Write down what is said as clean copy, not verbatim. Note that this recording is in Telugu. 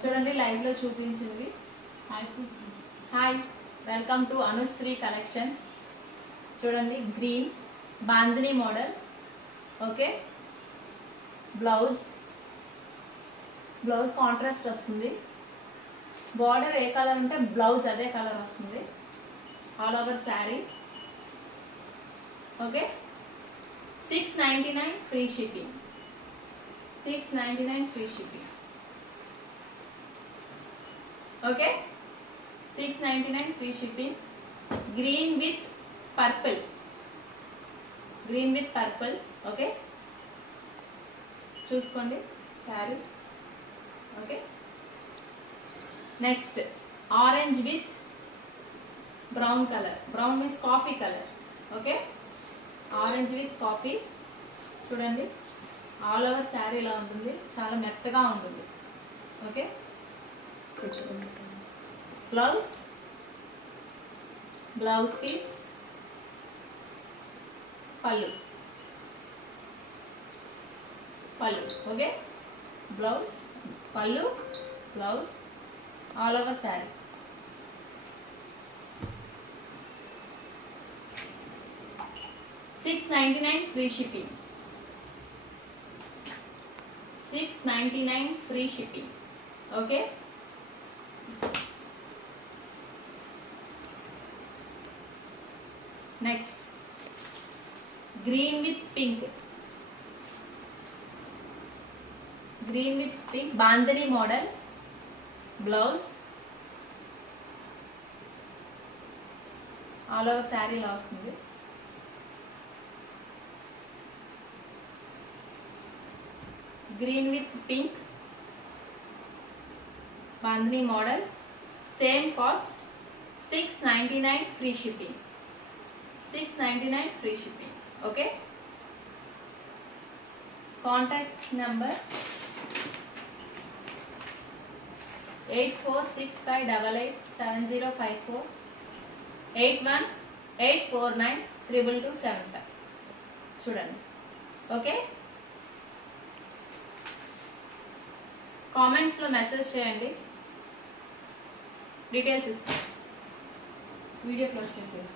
చూడండి లైవ్ లో చూపించినవి. Hi, welcome to Anushree collections. చూడండి green bandhani model. Okay, blouse contrast వస్తుంది. బార్డర్ ఏ కలర్ ఉంటే బ్లౌజ్ అదే కలర్ వస్తుంది. All over sari. Okay, 699 free shipping. 699 free shipping. Okay, 699 free shipping. Green with purple. Okay, చూసుకోండి sari. Okay, next orange with brown colour. Brown means coffee colour. Okay, orange with coffee. చూడండి ఆల్ ఓవర్ శారీ ఇలా ఉంటుంది, చాలా మెత్తగా ఉంటుంది. ఓకే, బ్లౌజ్ పీస్, పళ్ళు. ఓకే, పళ్ళు, blouse, all over sari. $699 free shipping. 699 free shipping. Okay, next green with pink. Bandhani model. Blouse all over sari ఇలా వస్తుంది. Green with pink bandhani model. Same cost, 699 free shipping. 699 free shipping. Okay, contact number 8465887054 8184922275. చూడండి. ఓకే, కామెంట్స్లో మెసేజ్ చేయండి, డీటెయిల్స్ ఇస్తాను. వీడియో క్లోజ్ చేసేది.